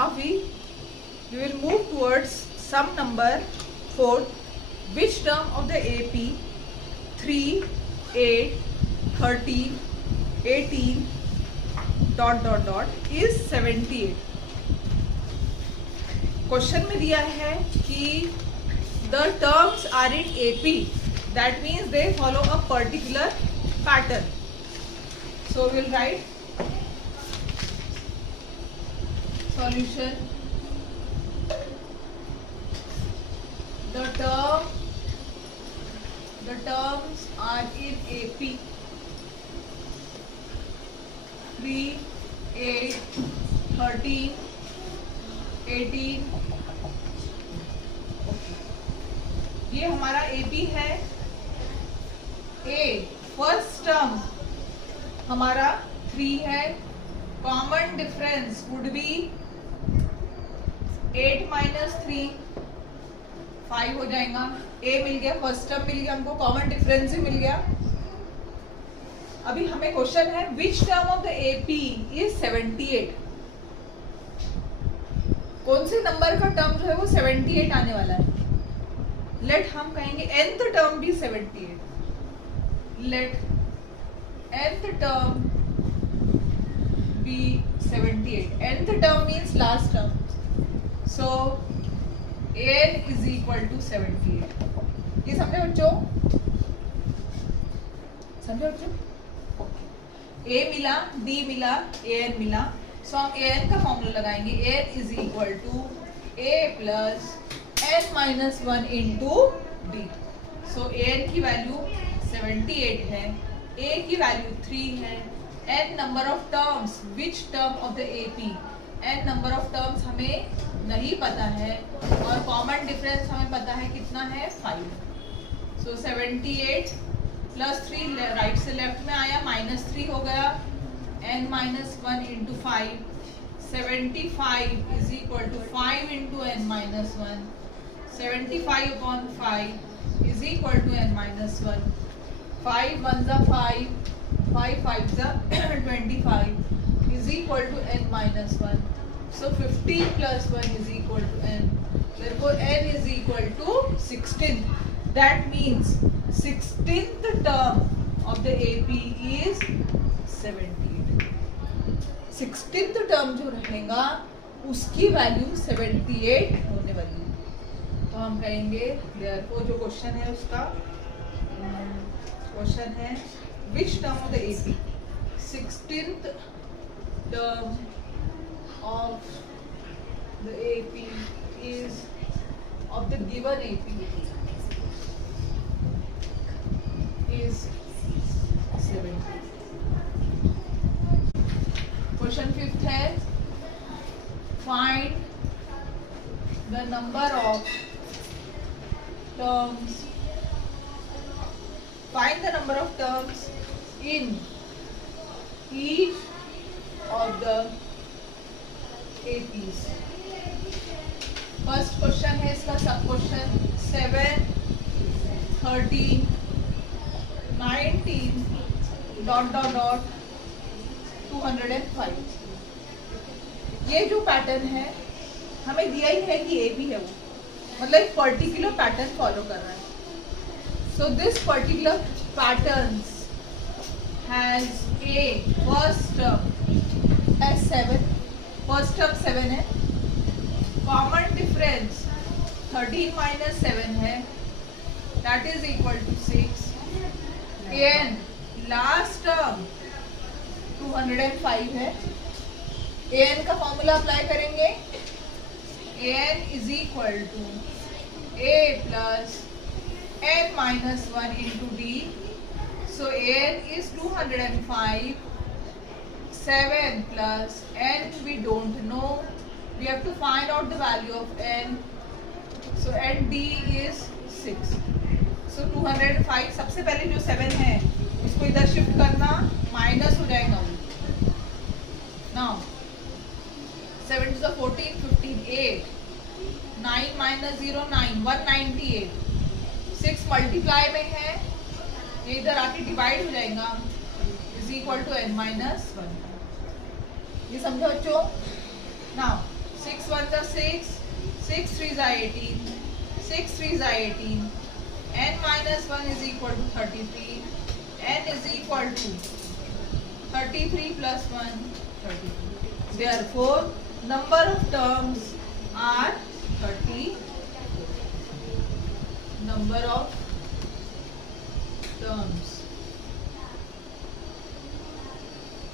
now we will move towards sum number 4. Which term of the AP 3, 8, 13, 18 ... is 78? Question में दिया है कि the terms are in AP, that means they follow a particular pattern. So we will write solution. The terms are in AP 3, 8, 13, 18. ये हमारा AP है. A first term हमारा 3 है. Common difference would be 8 minus 3, 5 हो जाएगा. A मिल गया, first term मिल गया हमको, कॉमन डिफरेंस ही मिल गया. अभी हमें क्वेश्चन है विच term of the AP is 78. कौन से नंबर का टर्म जो है वो 78 आने वाला है. लेट हम कहेंगे nth टर्म भी 78. Let nth term be 78. nth term means last term. So an is equal to 78. ये समझे बच्चों? समझे बच्चों? A मिला, D मिला, an मिला. सो हम an का फॉर्मूला लगाएंगे. an is equal to a plus n minus 1 into D. So an की वैल्यू 78 है, a की वैल्यू 3 है. n number of terms, which term of the AP, n number of terms हमें नहीं पता है और कॉमन डिफरेंस हमें पता है कितना है 5. सो 78 प्लस 3 राइट से लेफ्ट में आया, माइनस 3 हो गया. n minus 1 into 5. 75 is equal to 5 into n minus 1. 75 upon 5 is equal to n minus 1. 5 1 is 5, 5 5 is 25 is equal to n minus 1. So 15 plus 1 is equal to n. Therefore n is equal to 16. That means 16th term of the AP is 78. 16th term जो रहेगा उसकी value 78 होने वाली है. तो हम कहेंगे वो जो क्वेश्चन है उसका क्वेश्चन है विच term of the AP 16th term of the AP is of the given AP is 70. Question 5th है find the number of terms, find the number of terms in each of the APs. First question है इसका सब question 7, 13, 19 ... 205. ये जो pattern है हमें दिया ही है कि AP है, वो मतलब एक पर्टिकुलर पैटर्न फॉलो कर रहा है. So this particular patterns has A first term as 7. First term 7 है. कॉमन डिफरेंस 13 माइनस 7 है, that is equal to 6. an last term 205 है. an का फॉर्मूला अप्लाई करेंगे. an is equal to a plus n minus 1 into d. So an is 205. 7 plus n we don't know. We have to find out the value of n. So and d is 6. So 205. सबसे पहले जो 7 है इसको इधर shift करना, minus हो जाएगा वो. Now 7 to the 14, 15, 8. 9 minus 0 9, 198. 6 multiply में है, ये इधर आके डिवाइड हो जाएगा, is equal to n minus 1. ये समझो बच्चों. नाउ 6 1 जा 6, 6 3 जा 18, 6 3 जा 18, n minus 1 is equal to 33, n is equal to 33 plus 1, 33. Therefore, number of terms are 30. Number of terms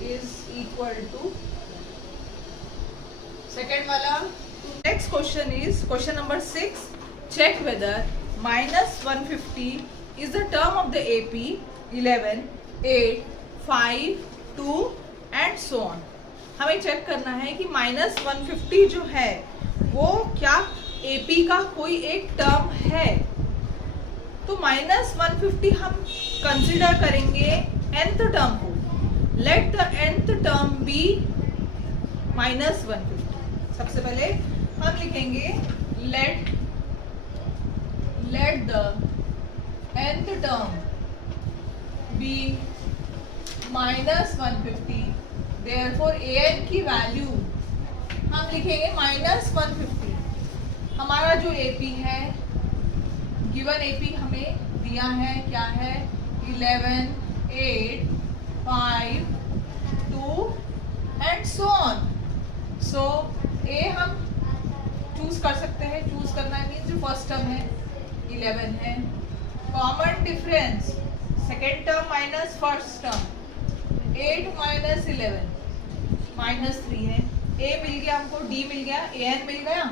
is equal to second wala. Next question is question number 6. Check whether minus 150 is the term of the AP 11, 8, 5, 2 and so on. हमें check करना है कि minus 150 जो है वो क्या AP का कोई एक टर्म है. तो माइनस 150 हम कंसिडर करेंगे nth टर्म को. Let the nth term be minus 150. सबसे पहले हम लिखेंगे let the nth term be minus 150. Therefore an की वैल्यू हम लिखेंगे माइनस 150. हमारा जो AP है, गिवन AP हमें दिया है क्या है 11, 8, 5, 2 and so on. So A हम चूज कर सकते हैं. चूज करना मीन्स जो फर्स्ट टर्म है 11 है. Common difference second term minus first term 8 minus 11 minus 3 है. A मिल गया हमको, D मिल गया, an मिल गया.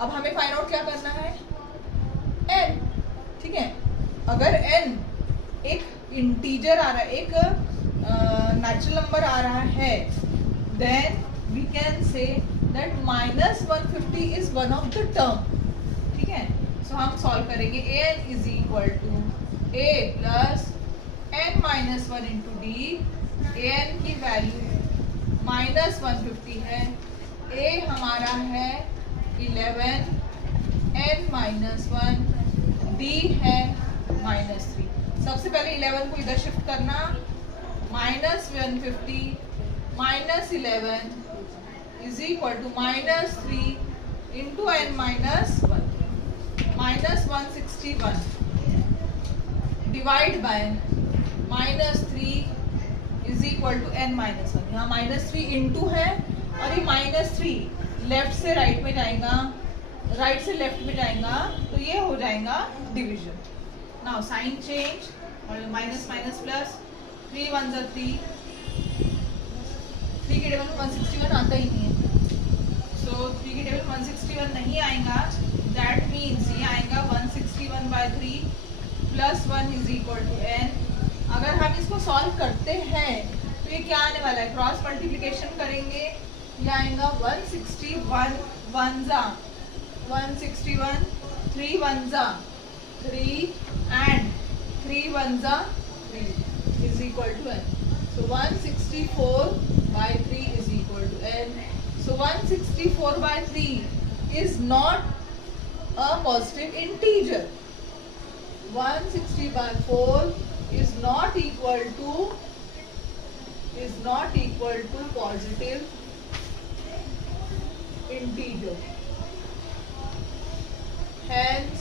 अब हमें फाइंड आउट क्या करना है n. ठीक है. अगर n एक इंटीजर आ रहा है, एक नेचुरल नंबर आ रहा है, then we can say that minus 150 is one of the term. ठीक है. सो हम सॉल्व करेंगे. an is equal to a plus n minus 1 into d. an की वैल्यू माइनस 150 है. a हमारा है 11, n माइनस 1, d है माइनस 3. सबसे पहले 11 को इधर शिफ्ट करना. Minus 150 minus 11 is equal to minus 3 into n minus 1 minus 161 divide by minus 3 is equal to n minus 1. यहाँ माइनस 3 इंटू है और ये माइनस 3 लेफ्ट से राइट में जाएगा, राइट से लेफ्ट में जाएगा, तो ये हो जाएगा डिवीजन. नाउ साइन चेंज और माइनस माइनस प्लस. 3 1 जा 3. 3 के टेबल में 161 आता ही नहीं है. सो 3 के टेबल में 161 नहीं आएगा. दैट मीन्स ये आएगा 161 by 3 plus 1 is equal to n. अगर हम इसको सॉल्व करते हैं तो ये क्या आने वाला है, क्रॉस मल्टीप्लिकेशन करेंगे. ये आएगा 161 1 जा 161, 3 1 जा 3 एंड 3 1 जा 3 is equal to n. So 164 by 3 is equal to n. So 164 by 3 is not a positive integer. 160 by 4 is not equal to positive integer. Hence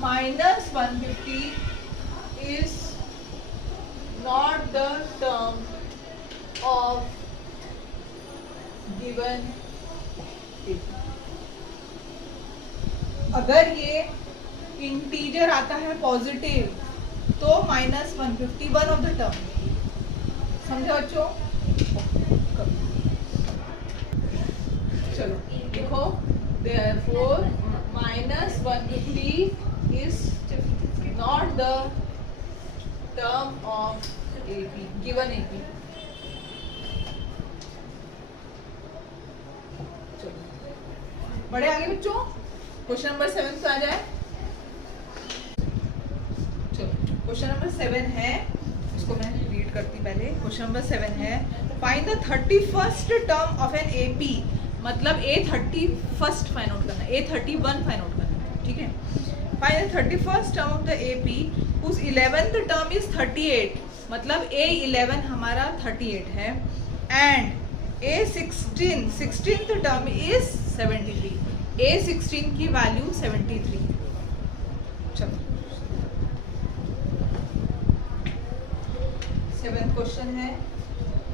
minus 150 is not the term of given it. अगर ये integer आता है positive तो minus 150 one of the term. समझा बच्चों? चलो देखो, therefore minus 150 is not the term of AP, given AP. चलो बढ़े आगे बच्चों. क्वेश्चन नंबर 7 पे आ जाए. चलो क्वेश्चन नंबर 7 है, इसको मैं रीड करती पहले. क्वेश्चन नंबर 7 है, find the 31st term of an AP. मतलब A31 फाइंड आउट करना है, A31 फाइंड आउट करना है. ठीक है. Find the 31st term of the AP whose 11th term is 38. मतलब A11 हमारा 38 है. And A16 16th term is 73, A16 की वैल्यू 73। चलो 7th क्वेश्चन है,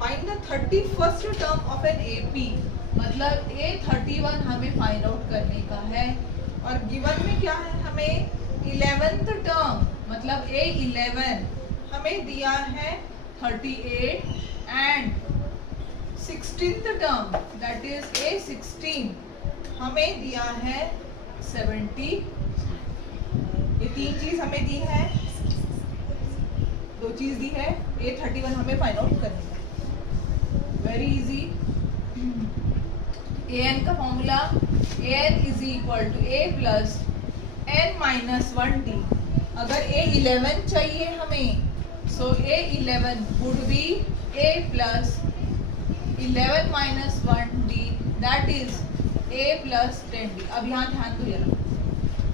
find the 31st term of an AP, मतलब A31 हमें फाइंड आउट करने का है और गिवन में क्या है, हमें 11th टर्म मतलब A11 हमें दिया है 38 and 16th term that is A16 हमें दिया है 70। ये तीन चीज हमें दी है, दो चीज दी है, A31 हमें फाइंड आउट करनी है। Very easy. an का formula an is equal to a plus n minus 1d। अगर A11 चाहिए हमें, so A11 would be a plus 11 minus 1d that is a plus 10d। अब यहाँ ध्यान दो जरा,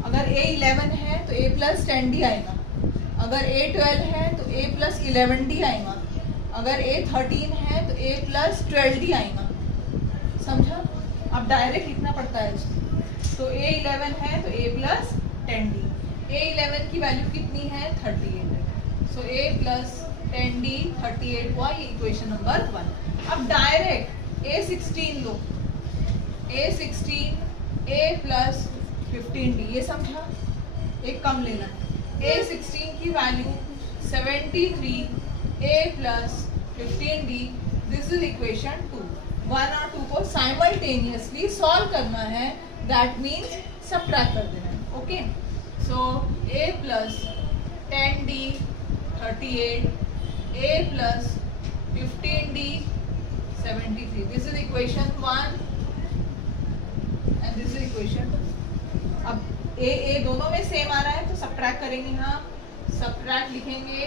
अगर A11 है तो a प्लस 10d आएगा, अगर A12 है तो a प्लस 11d आएगा, अगर A13 है तो a प्लस 12d आएगा। समझा? अब डायरेक्ट लिखना पड़ता है। तो A11 है तो a प्लस 10d, A11 की वैल्यू कितनी है 38, सो a प्लस 10d 38 हुआ, ये इक्वेशन नंबर 1। अब direct A16 low, A16 a plus 15d, ये समझा? एक कम लेना, A16 की value 73 a plus 15d, this is equation 2। 1 और 2 को साइमल्टेनियसली सॉल्व करना है, दैट मीन्स सबट्रैक्ट कर देना है। Okay, so a plus 10d 38, a plus 15d 73, this is equation 1 and this is equation 2। अब a दोनों में सेम आ रहा है तो सबट्रैक्ट करेंगे, हम सबट्रैक्ट लिखेंगे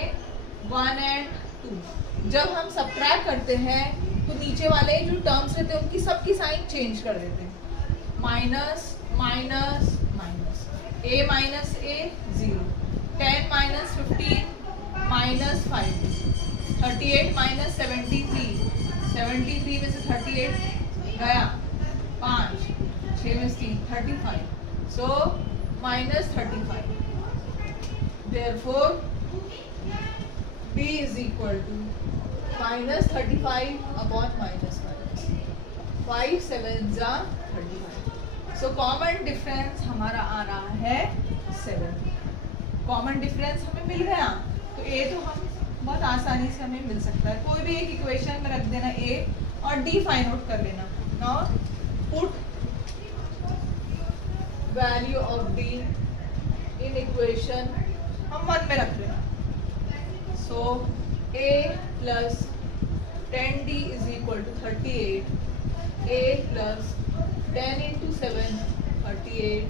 1 एंड 2। जब हम सबट्रैक्ट करते हैं तो नीचे वाले जो टर्म्स रहते हैं उनकी सबकी साइन चेंज कर देते हैं, minus minus minus, a minus a 0, 10 minus 15 minus 5, 38 minus 73, 73 में से 38 गया, 5 6 में 3 35, so minus 35। Therefore b is equal to minus 35 upon minus 5 7s are 35। So common difference हमारा आ रहा है 7। कॉमन डिफरेंस हमें मिल गया तो a तो हम बहुत आसानी से हमें मिल सकता है, कोई भी एक इक्वेशन में रख देना a और d फाइंड आउट कर लेना। Now put value of d in equation हम 1 में रख लेना, so a plus 10d is equal to 38, a plus 10 into 7 38,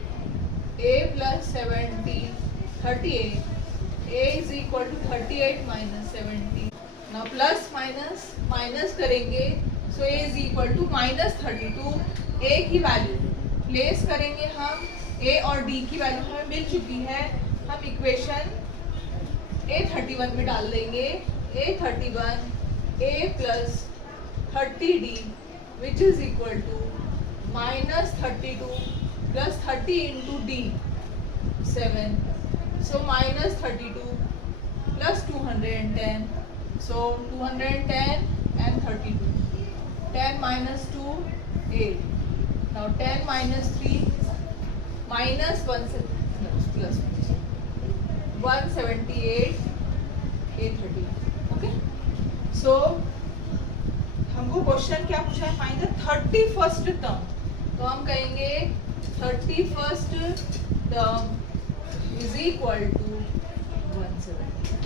a plus 70 38, a is equal to 38 minus 70। Now plus minus minus करेंगे, so a is equal to minus 32। a की value place करेंगे हम, a और d की value हमें मिल चुकी है, हम इक्वेशन A31 में डाल देंगे, A31 a plus 30d which is equal to minus 32 plus 30 into d 7, so minus 32 plus 210, so 210 and 32, 10 minus 2 8, now 10 minus 3 minus 1 से प्लस 178 A30। ओके, सो हमको क्वेश्चन क्या पूछा है, फाइंड द 31st टर्म, तो हम कहेंगे 31st term is equal to 170।